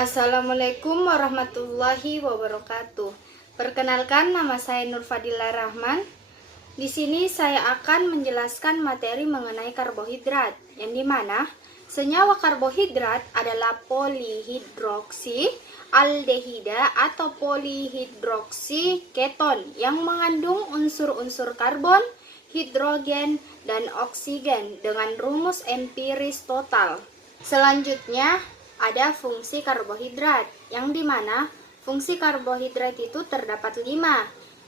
Assalamualaikum warahmatullahi wabarakatuh. Perkenalkan, nama saya Nur Fadila Rahman. Di sini saya akan menjelaskan materi mengenai karbohidrat, yang dimana senyawa karbohidrat adalah polihidroksi aldehida atau polihidroksi keton yang mengandung unsur-unsur karbon, hidrogen, dan oksigen dengan rumus empiris total. Selanjutnya ada fungsi karbohidrat, yang dimana fungsi karbohidrat itu terdapat 5,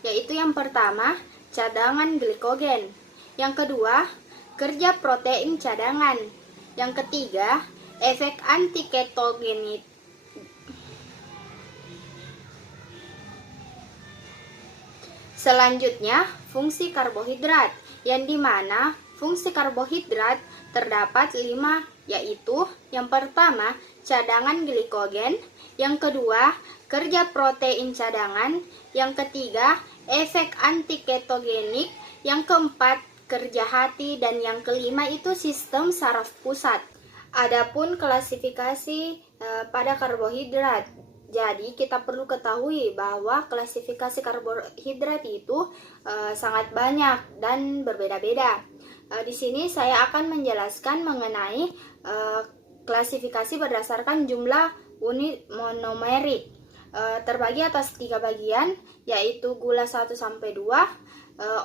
yaitu yang pertama, cadangan glikogen, yang kedua, kerja protein cadangan, yang ketiga, efek antiketogenik. Selanjutnya, fungsi karbohidrat, yang dimana fungsi karbohidrat terdapat 5, yaitu yang pertama, cadangan glikogen, yang kedua, kerja protein cadangan, yang ketiga, efek antiketogenik, yang keempat, kerja hati, dan yang kelima itu sistem saraf pusat. Adapun klasifikasi pada karbohidrat. Jadi kita perlu ketahui bahwa klasifikasi karbohidrat itu sangat banyak dan berbeda-beda. Di sini saya akan menjelaskan mengenai klasifikasi berdasarkan jumlah unit monomerik. Terbagi atas 3 bagian, yaitu gula 1-2,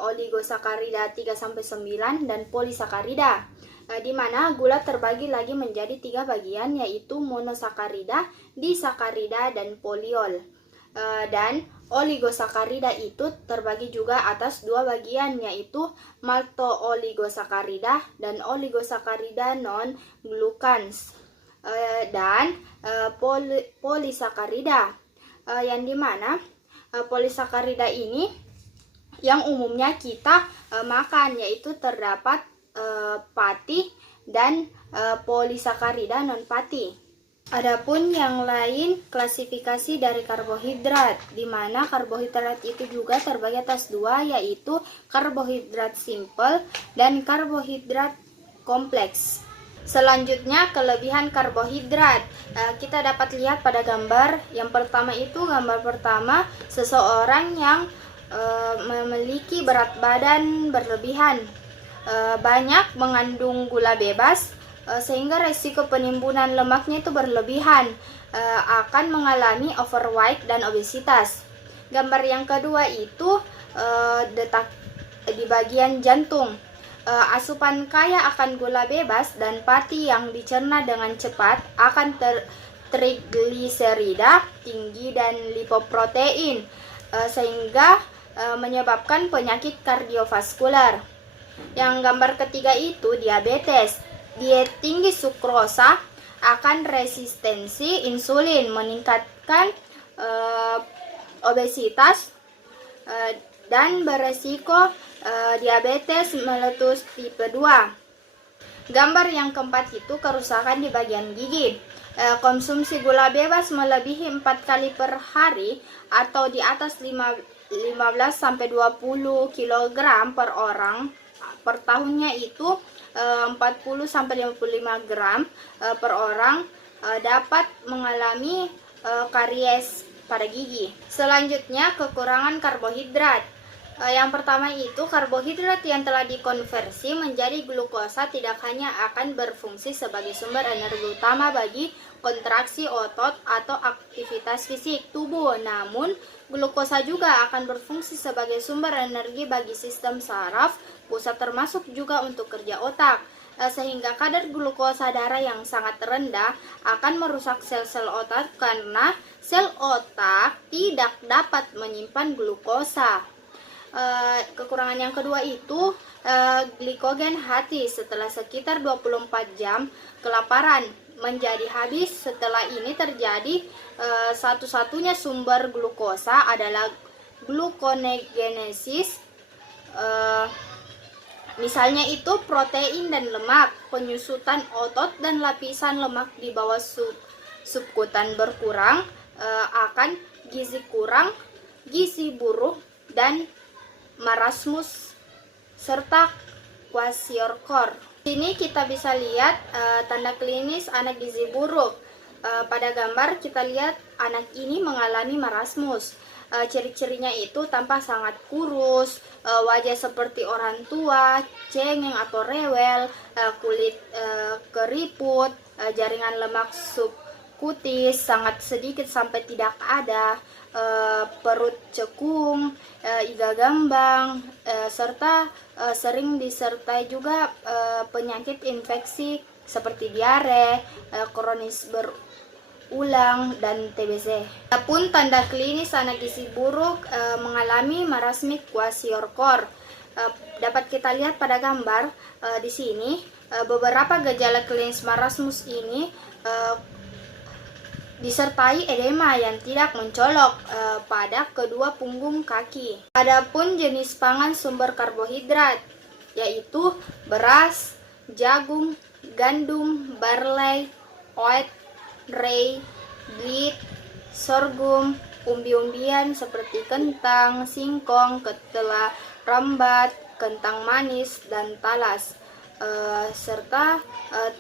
oligosakarida 3-9, dan polisakarida. Di mana gula terbagi lagi menjadi 3 bagian, yaitu monosakarida, disakarida, dan poliol. Dan oligosakarida itu terbagi juga atas 2 bagian, yaitu malto-oligosakarida dan oligosakarida non-glukans, dan polisakarida, yang dimana polisakarida ini yang umumnya kita makan, yaitu terdapat pati dan polisakarida non-pati. Adapun yang lain klasifikasi dari karbohidrat, di mana karbohidrat itu juga terbagi atas 2, yaitu karbohidrat simple dan karbohidrat kompleks. Selanjutnya, kelebihan karbohidrat. Kita dapat lihat pada gambar. Yang pertama itu, gambar pertama, seseorang yang memiliki berat badan berlebihan, banyak mengandung gula bebas, sehingga resiko penimbunan lemaknya itu berlebihan, akan mengalami overweight dan obesitas. Gambar yang kedua itu detak di bagian jantung. Asupan kaya akan gula bebas dan pati yang dicerna dengan cepat akan trigliserida tinggi dan lipoprotein, sehingga menyebabkan penyakit kardiovaskular. Yang gambar ketiga itu diabetes. Diet tinggi sukrosa akan resistensi insulin, meningkatkan obesitas, dan beresiko diabetes meletus tipe 2. Gambar yang keempat itu kerusakan di bagian gigi. Konsumsi gula bebas melebihi 4 kali per hari atau di atas 15-20 kg per orang per tahunnya itu 40-55 gram per orang dapat mengalami karies pada gigi. Selanjutnya, kekurangan karbohidrat. Yang pertama itu, karbohidrat yang telah dikonversi menjadi glukosa tidak hanya akan berfungsi sebagai sumber energi utama bagi kontraksi otot atau aktivitas fisik tubuh, namun glukosa juga akan berfungsi sebagai sumber energi bagi sistem saraf pusat, termasuk juga untuk kerja otak, sehingga kadar glukosa darah yang sangat rendah akan merusak sel-sel otak karena sel otak tidak dapat menyimpan glukosa. Kekurangan yang kedua itu glikogen hati setelah sekitar 24 jam kelaparan menjadi habis. Setelah ini terjadi satu-satunya sumber glukosa adalah gluconeogenesis, misalnya itu protein dan lemak, penyusutan otot dan lapisan lemak di bawah subkutan berkurang, akan gizi kurang, gizi buruk, dan marasmus serta kwashiorkor. Sini kita bisa lihat tanda klinis anak gizi buruk. Pada gambar kita lihat anak ini mengalami marasmus. Ciri-cirinya itu tampak sangat kurus, wajah seperti orang tua, cengeng atau rewel, kulit keriput, jaringan lemak subkutis sangat sedikit sampai tidak ada, perut cekung, iga gambang, serta sering disertai juga penyakit infeksi seperti diare, kronis berulang, dan TBC. Adapun tanda klinis anak gizi buruk mengalami marasmic kwashiorkor. Dapat kita lihat pada gambar di sini beberapa gejala klinis marasmus ini disertai edema yang tidak mencolok pada kedua punggung kaki. Adapun jenis pangan sumber karbohidrat yaitu beras, jagung, gandum, barley, oat, rye, wheat, sorghum, umbi-umbian seperti kentang, singkong, ketela rambat, kentang manis, dan talas, serta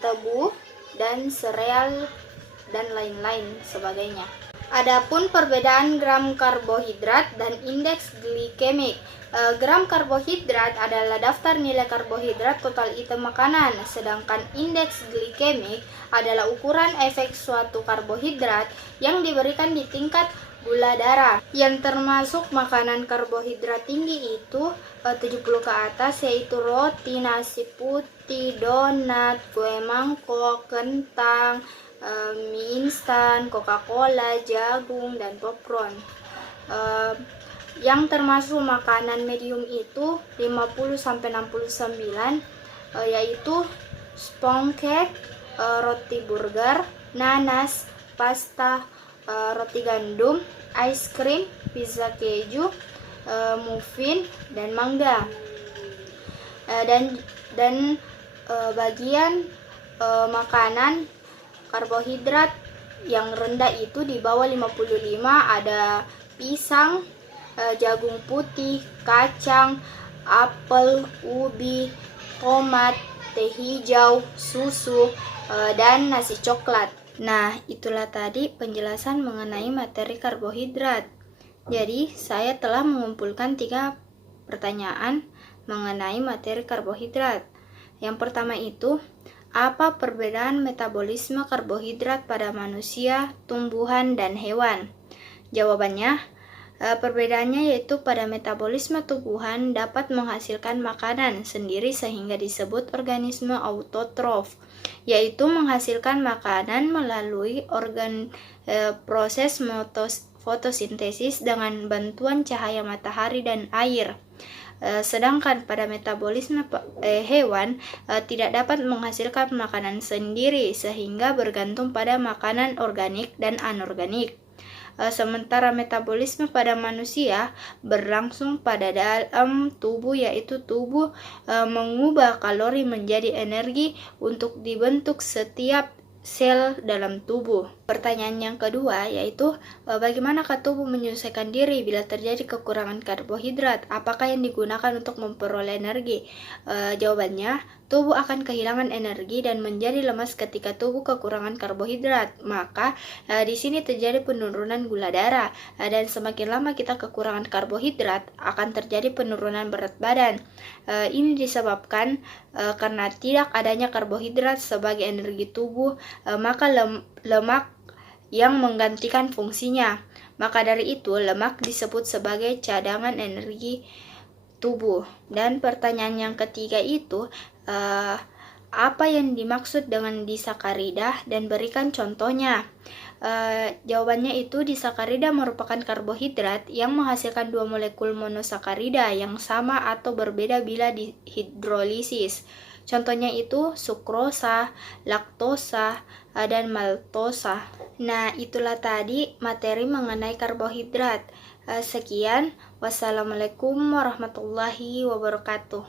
tebu dan sereal dan lain-lain sebagainya. Adapun perbedaan gram karbohidrat dan indeks glikemik. Gram karbohidrat adalah daftar nilai karbohidrat total item makanan, sedangkan indeks glikemik adalah ukuran efek suatu karbohidrat yang diberikan di tingkat gula darah. Yang termasuk makanan karbohidrat tinggi itu 70 ke atas, yaitu roti, nasi putih, donat, kue mangkok, kentang, mie instan, Coca-Cola, jagung, dan popcorn. Yang termasuk makanan medium itu 50-69, yaitu sponge cake, roti burger, nanas, pasta, roti gandum, ice cream, pizza keju, muffin, dan mangga. Dan bagian makanan karbohidrat yang rendah itu di bawah 55 ada pisang, jagung putih, kacang, apel, ubi, tomat, teh hijau, susu, dan nasi coklat. Nah, itulah tadi penjelasan mengenai materi karbohidrat. Jadi, saya telah mengumpulkan 3 pertanyaan mengenai materi karbohidrat. Yang pertama itu, apa perbedaan metabolisme karbohidrat pada manusia, tumbuhan, dan hewan? Jawabannya, perbedaannya yaitu pada metabolisme tumbuhan dapat menghasilkan makanan sendiri sehingga disebut organisme autotrof, yaitu menghasilkan makanan melalui proses fotosintesis dengan bantuan cahaya matahari dan air. Sedangkan pada metabolisme hewan tidak dapat menghasilkan makanan sendiri sehingga bergantung pada makanan organik dan anorganik. Sementara metabolisme pada manusia berlangsung pada dalam tubuh, yaitu tubuh mengubah kalori menjadi energi untuk dibentuk setiap sel dalam tubuh. Pertanyaan yang kedua yaitu bagaimanakah tubuh menyesuaikan diri bila terjadi kekurangan karbohidrat? Apakah yang digunakan untuk memperoleh energi? Jawabannya, tubuh akan kehilangan energi dan menjadi lemas ketika tubuh kekurangan karbohidrat. Maka di sini terjadi penurunan gula darah dan semakin lama kita kekurangan karbohidrat akan terjadi penurunan berat badan. Ini disebabkan karena tidak adanya karbohidrat sebagai energi tubuh, maka lemak yang menggantikan fungsinya. Maka dari itu lemak disebut sebagai cadangan energi tubuh. Dan pertanyaan yang ketiga itu apa yang dimaksud dengan disakarida dan berikan contohnya. Jawabannya itu disakarida merupakan karbohidrat yang menghasilkan 2 molekul monosakarida yang sama atau berbeda bila dihidrolisis. Contohnya itu sukrosa, laktosa, dan maltosa. Nah, itulah tadi materi mengenai karbohidrat. Sekian, wassalamualaikum warahmatullahi wabarakatuh.